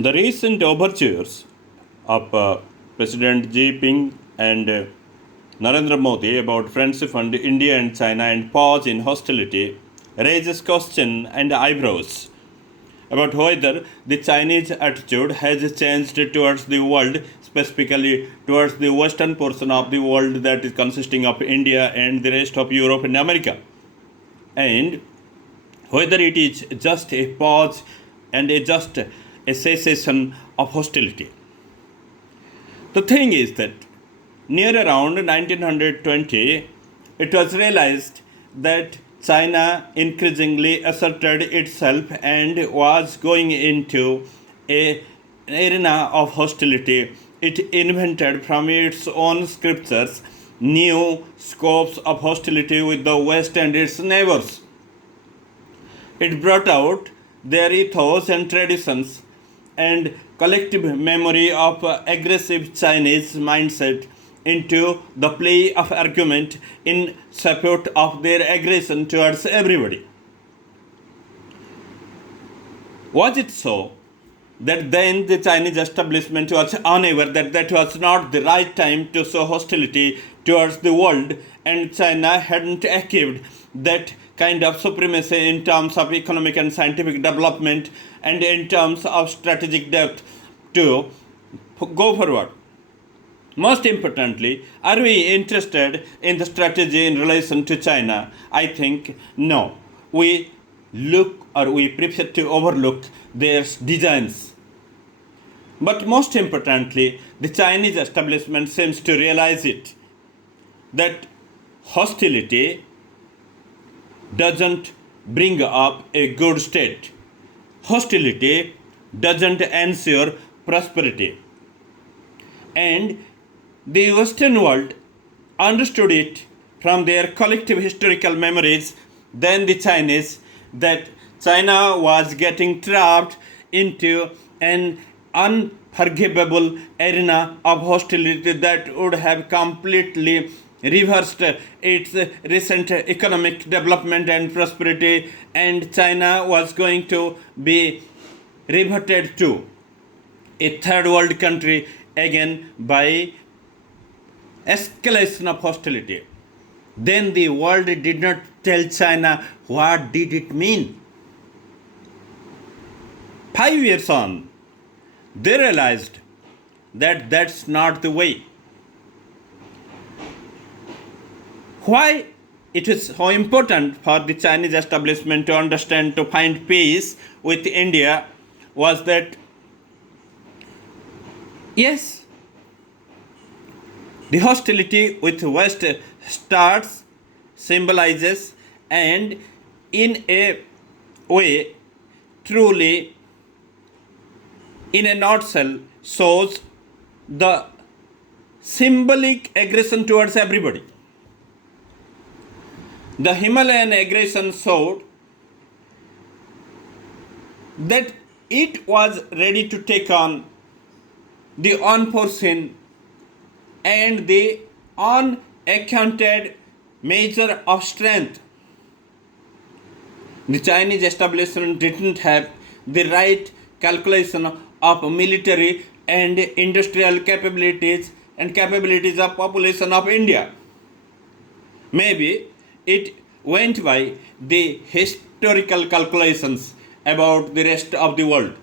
The recent overtures of President Xi Jinping and Narendra Modi about friendship and India and China and pause in hostility raises question and eyebrows about whether the Chinese attitude has changed towards the world, specifically towards the western portion of the world that is consisting of India and the rest of Europe and America, and whether it is just a pause and just a cessation of hostility. The thing is that near around 1920, it was realized that China increasingly asserted itself and was going into an arena of hostility. It invented from its own scriptures new scopes of hostility with the West and its neighbors. It brought out their ethos and traditions and collective memory of aggressive Chinese mindset into the play of argument in support of their aggression towards everybody. Was it so that then the Chinese establishment was unaware that that was not the right time to show hostility towards the world, and China hadn't achieved that kind of supremacy in terms of economic and scientific development and in terms of strategic depth to go forward? Most importantly, are we interested in the strategy in relation to China? I think no. We look or we prefer to overlook their designs. But most importantly, the Chinese establishment seems to realize it that hostility doesn't bring up a good state. Hostility doesn't ensure prosperity. And the Western world understood it from their collective historical memories than the Chinese, that China was getting trapped into an unforgivable arena of hostility that would have completely reversed its recent economic development and prosperity, and China was going to be reverted to a third world country again by escalation of hostility. Then the world did not tell China what did it mean. 5 years on, they realized that that's not the way. Why it is so important for the Chinese establishment to understand, to find peace with India, was that yes, the hostility with West starts, symbolizes, and in a way, truly, in a nutshell, shows the symbolic aggression towards everybody. The Himalayan aggression showed that it was ready to take on the unforeseen and the unaccounted measure of strength. The Chinese establishment didn't have the right calculation of military and industrial capabilities and capabilities of population of India. Maybe it went by the historical calculations about the rest of the world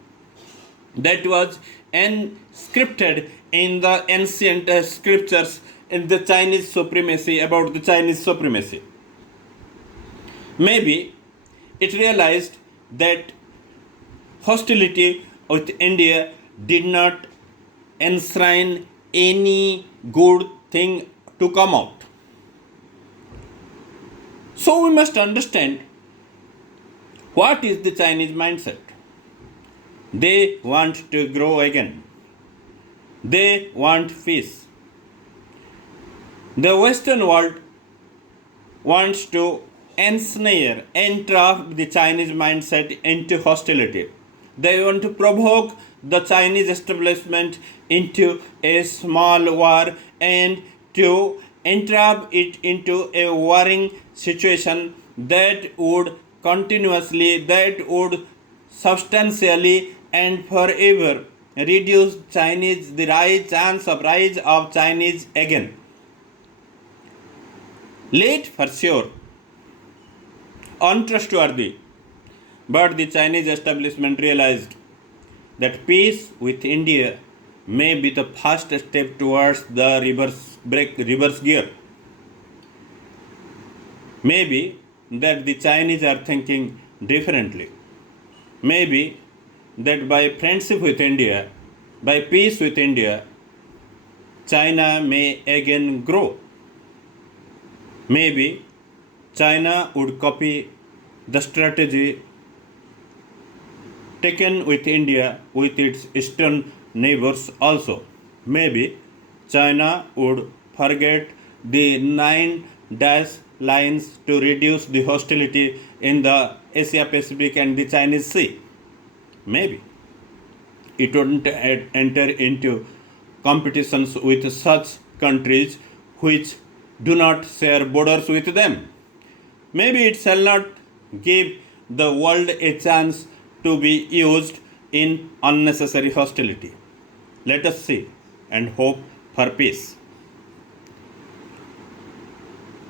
that was inscripted in the ancient scriptures in the Chinese supremacy, about the Chinese supremacy. Maybe it realized that hostility with India did not enshrine any good thing to come out. So we must understand what is the Chinese mindset. They want to grow again. They want peace. The Western world wants to ensnare, entrap the Chinese mindset into hostility. They want to provoke the Chinese establishment into a small war and to entrap it into a warring situation that would substantially and forever reduce Chinese the chance of rise of Chinese again. Late for sure, untrustworthy, but the Chinese establishment realized that peace with India may be the first step towards the reverse gear. Maybe that the Chinese are thinking differently. Maybe that by friendship with India, by peace with India, China may again grow. Maybe China would copy the strategy taken with India with its eastern neighbors also. Maybe China would forget the 9 dash lines to reduce the hostility in the Asia Pacific and the Chinese Sea. Maybe it wouldn't enter into competitions with such countries which do not share borders with them. Maybe it shall not give the world a chance to be used in unnecessary hostility. Let us see and hope for peace.